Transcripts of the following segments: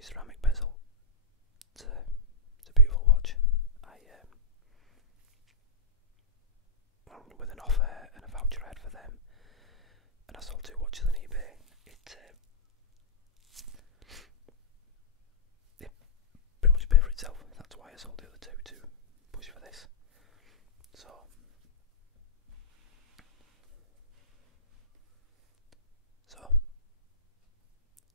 handy ceramic bezel. It's a beautiful watch. With an offer and a voucher I had for them, and I sold 2 watches on eBay. It pretty much paid for itself. That's why I sold the other 2 to push for this. So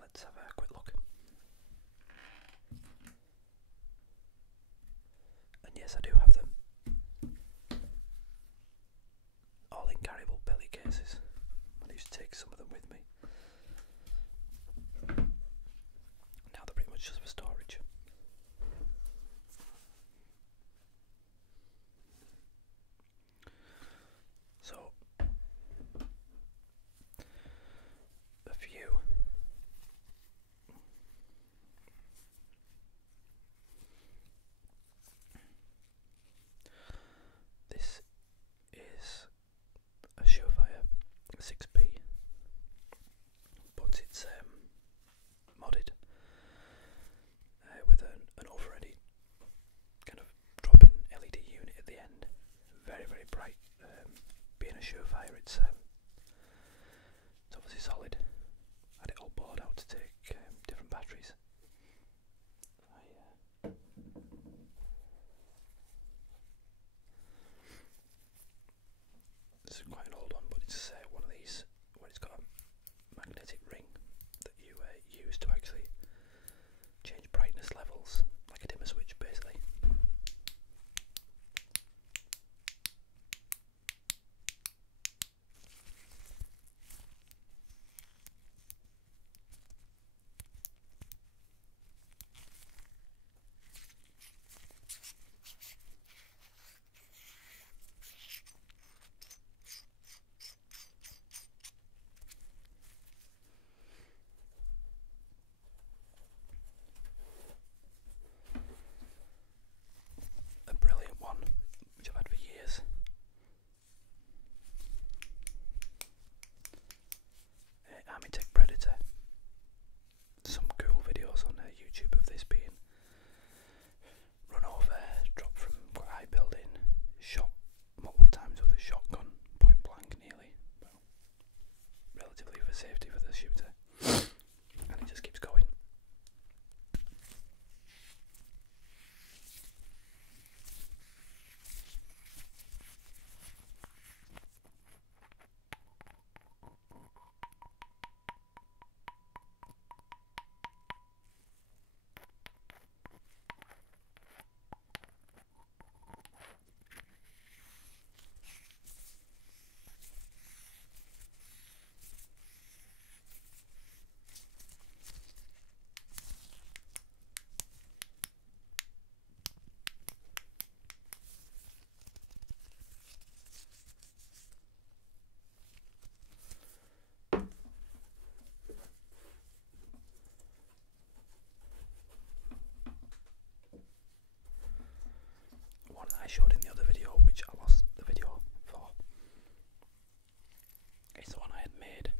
let's have a quick look. And yes, I do have them. All in carryable belly cases. I used to take some of them with me. Now they're pretty much just for storage. So, a few. This is a Surefire 6B, but it's modded with an already kind of drop-in LED unit at the end. Very, very bright. Being a Surefire, it's obviously solid. I had it all bored out to take different batteries. This is quite an old one, but it's one of these where it's got a magnetic ring that you use to actually change brightness levels, like a dimmer switch basically. A brilliant one, which I've had for years. Armitech Predator. Some cool videos on YouTube of this being run over, dropped from quite a high building, shot multiple times with a shotgun, point blank nearly, well, relatively for safety for the shooter, and it just keeps going. One that I showed in the other video, which I lost the video for, it's the one I had made,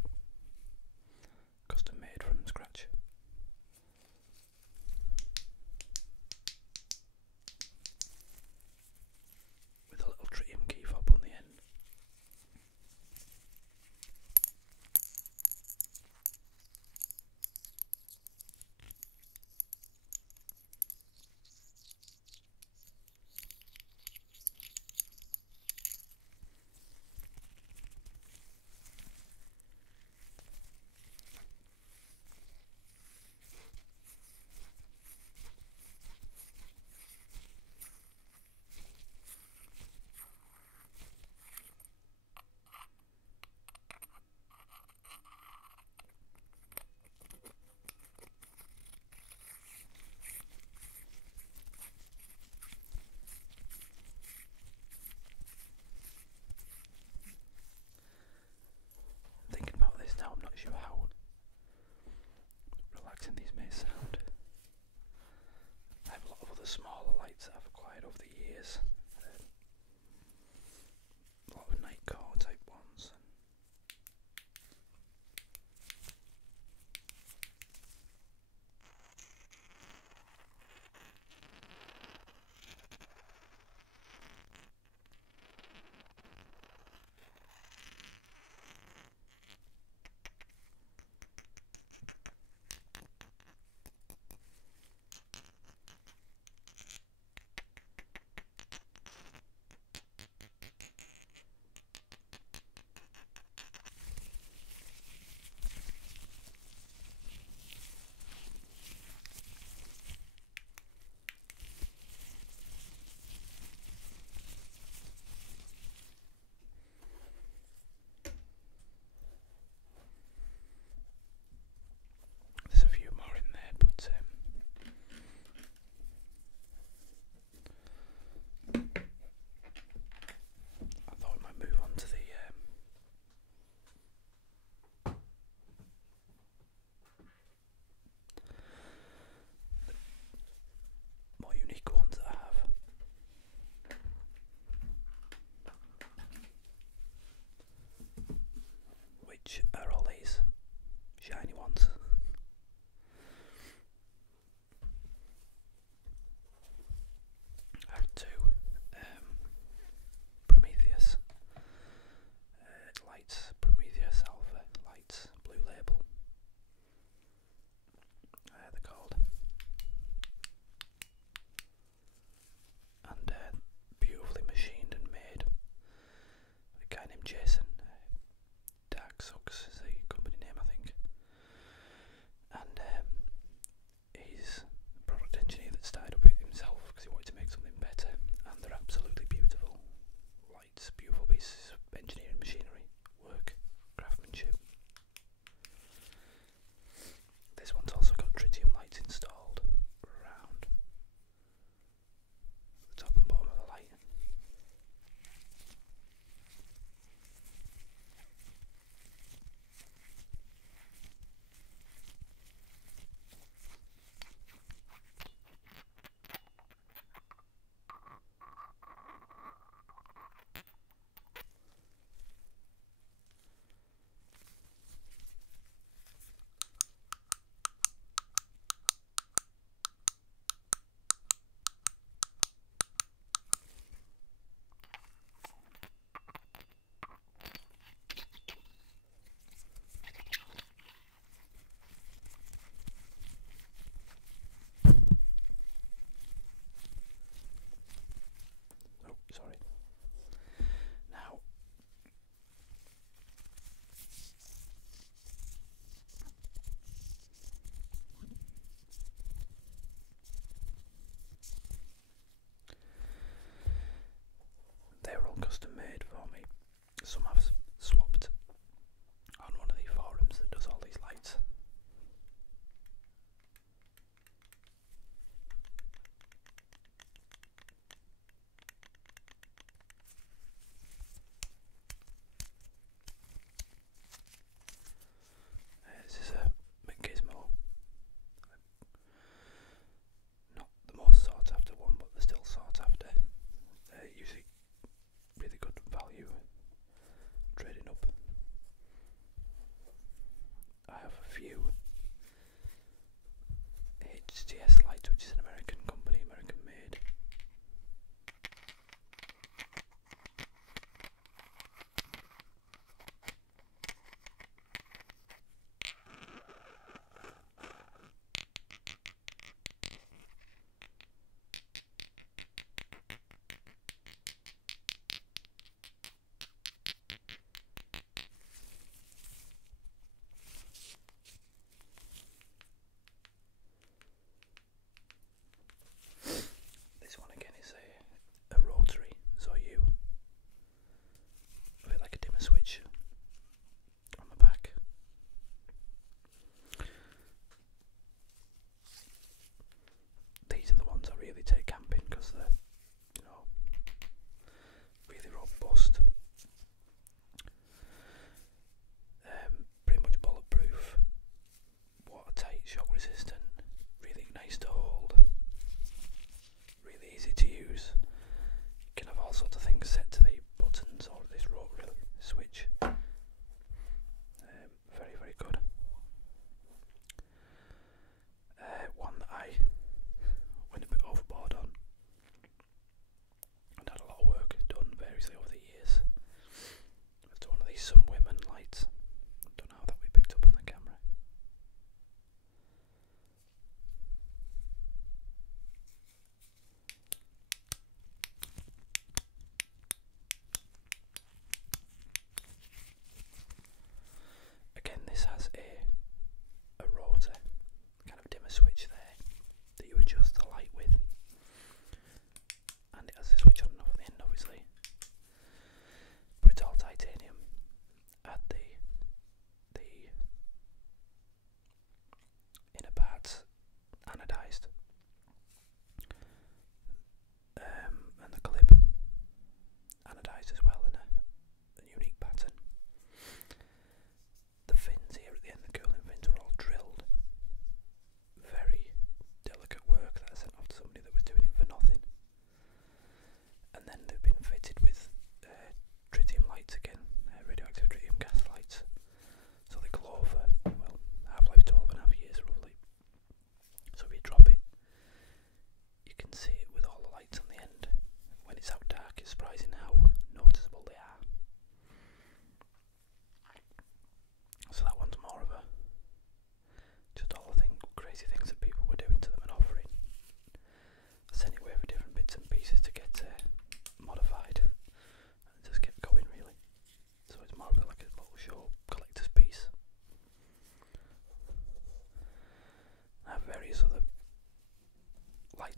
custom made from scratch. With a little tritium key fob on the end. Now I'm not sure how relaxing these may sound. I have a lot of other smaller lights that I've acquired over the years. A lot of night core type ones.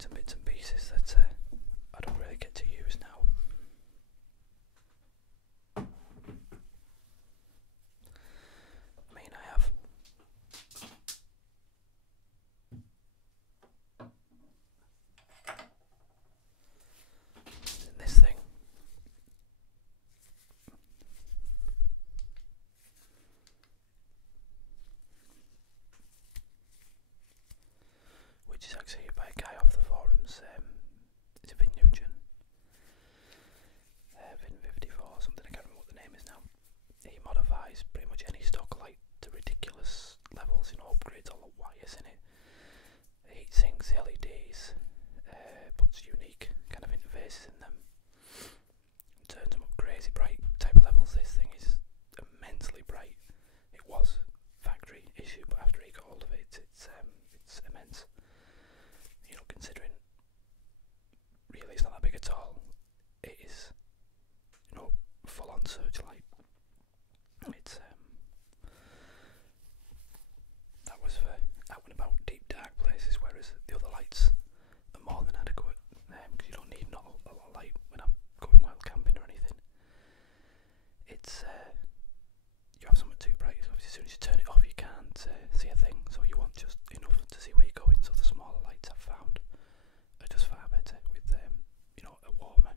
gadgets and bits and pieces that I don't really get to use now. I mean, I have this thing. Which is actually by a guy off the forums, it's a Vin Nugent, Vin 54 or something, I can't remember what the name is now. He modifies pretty much any stock light to ridiculous levels, upgrades all the wires in it, heat sinks, LEDs, puts unique kind of interfaces in them, turns them up crazy bright type of levels. This thing is immensely bright. It was factory issue, but after he got hold of it, it's immense. Considering really it's not that big at all. It is, full on searchlight. It's that was for out and about deep dark places, whereas the other lights are more than adequate, because you don't need not a lot of light when I'm going wild camping or anything. It's you have something too bright, so as soon as you turn it off you can't see a thing, so you want just enough to see where you're going. So the smaller lights I've found are just far better with a warmer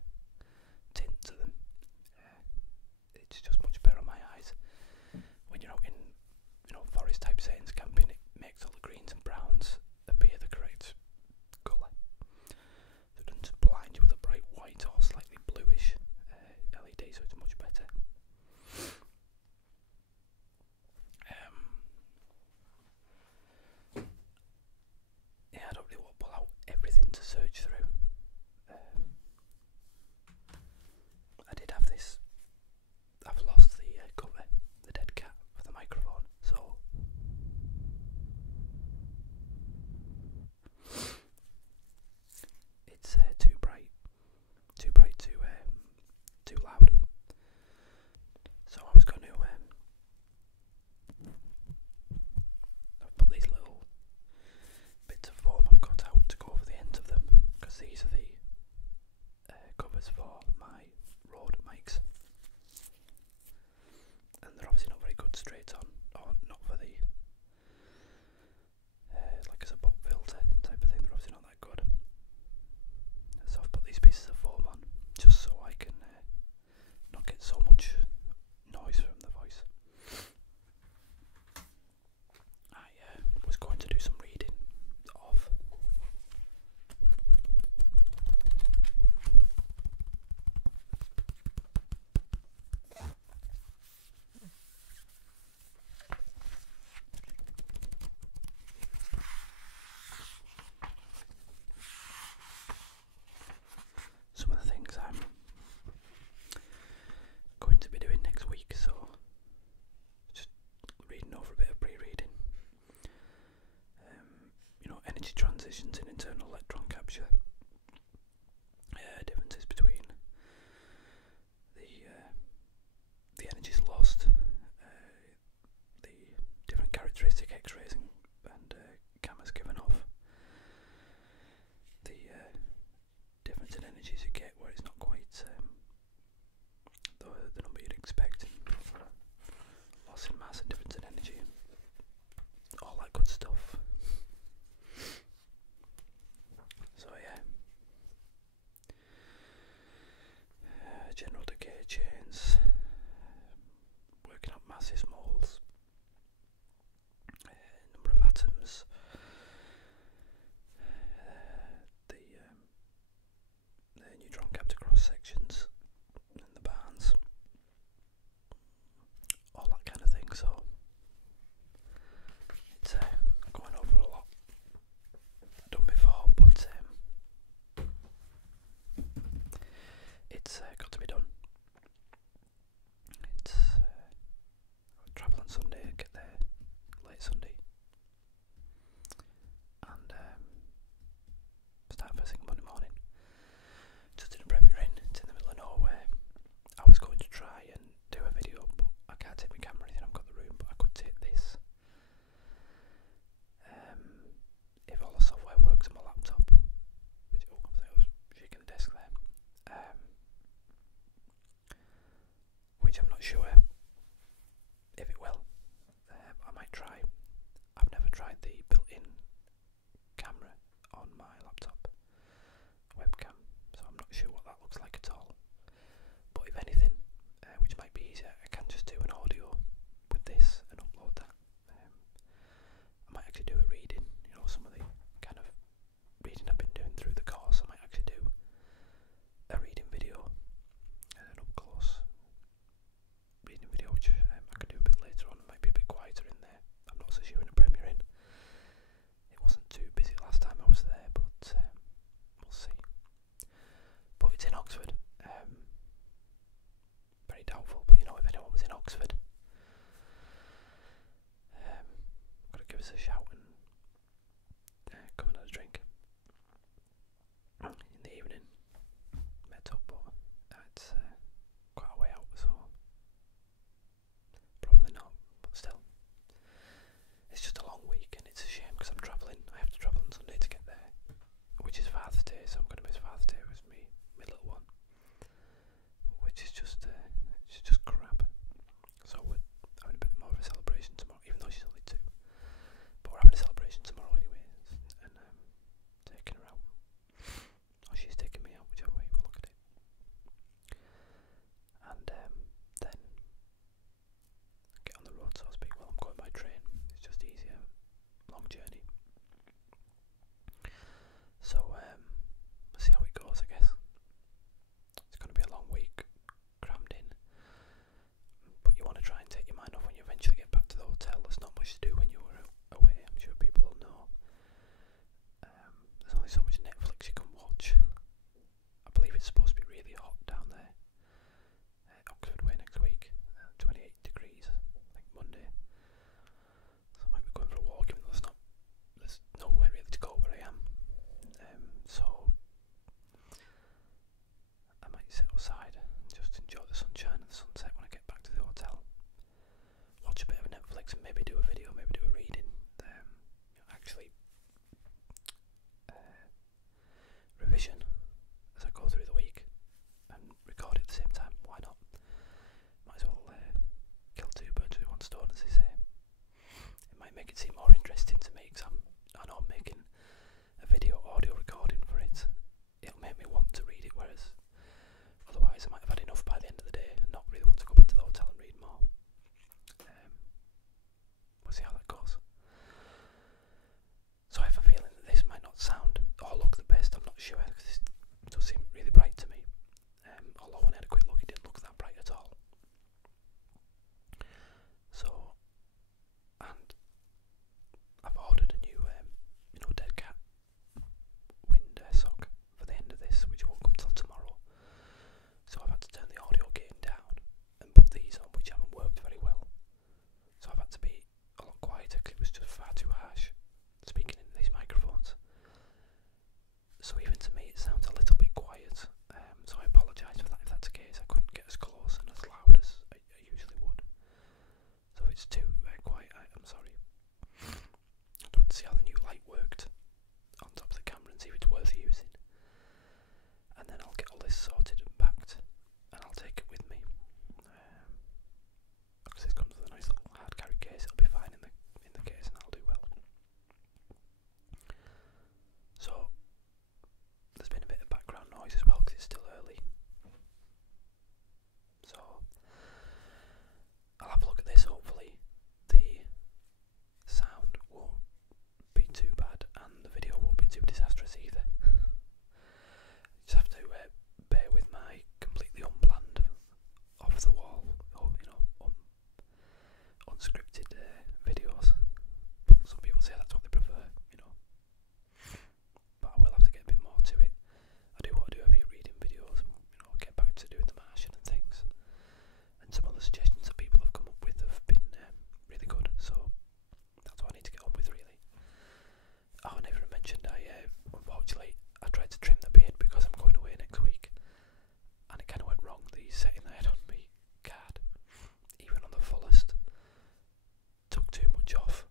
tint to them. It's just much better on my eyes. When you're out in forest type settings camping, it makes all the greens and browns appear the correct colour. So it doesn't just blind you with a bright white or slightly bluish LED, so it's much better. Yeah, I don't really want to pull out everything to search through. I did have this. I've lost the cover, the dead cat for the microphone, so it's too bright, too loud. So I was going to I've put these little bits of foam I've got out to go over the ends of them, because these are the covers for my Rode mics, and they're obviously not very good straight on, or not for the like as a pop filter type of thing. They're obviously not that good. this sorted and packed, and I'll take it with me. Because this comes with a nice little hard carry case. It'll be fine in the case, and I'll do well. So there's been a bit of background noise as well because it's still early. So I'll have a look at this. Hopefully the sound won't be too bad and the video won't be too disastrous either. Just have to bear with my completely unplanned, off the wall, or unscripted videos. But some people say that's what they prefer, But I will have to get a bit more to it. I do want to do a few reading videos, get back to doing the Martian and things. And some other suggestions that people have come up with have been really good, so that's what I need to get on with, really. Oh, I never mentioned, unfortunately, I tried to trim the beard because I'm going away next week, and it kind of went wrong. The setting I had on me card, even on the fullest, took too much off,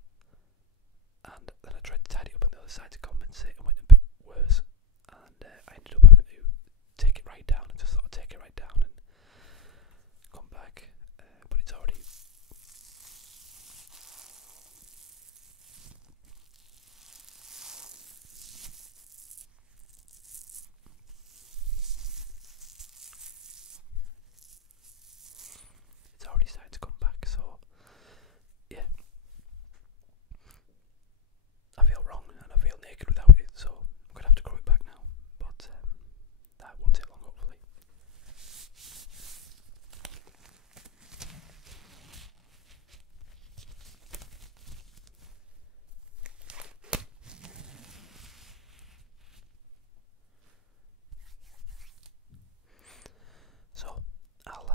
and then I tried to tidy up on the other side to compensate and went a bit worse, and I ended up having to take it right down and just sort of take it right down and come back, but it's already starting to come back, so yeah, I feel wrong and I feel naked without it, so I'm going to have to grow it back now, but that won't take long, hopefully. So I'll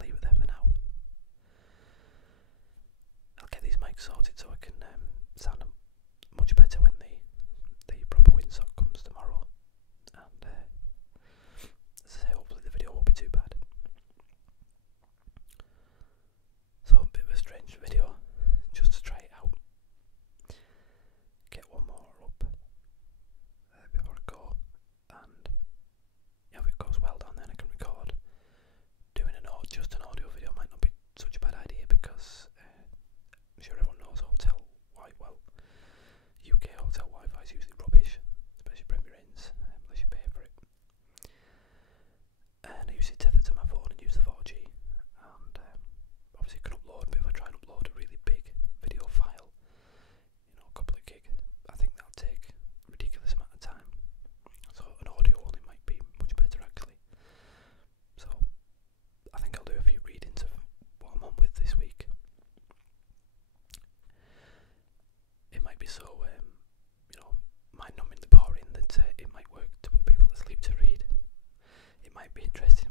leave it there for now. I'll get these mics sorted so I can sound much better when the proper windsock comes tomorrow, and as I say, hopefully the video won't be too bad. So a bit of a strange video, just to try it out. Get one more up before I go, and if it goes well down then I can record. Doing just an audio video might not be such a bad idea because I'm sure everyone knows UK hotel Wi-Fi is usually rubbish, especially Premier Inns, unless you pay for it. And I usually tether to my phone and use the 4G, and obviously you can upload, but if I try and upload a really big video file, a couple of gig, I think that'll take a ridiculous amount of time. So an audio only might be much better actually. So I think I'll do a few readings of what I'm on with this week. It might be so, mind-numbingly boring that it might work to put people to sleep to read. It might be interesting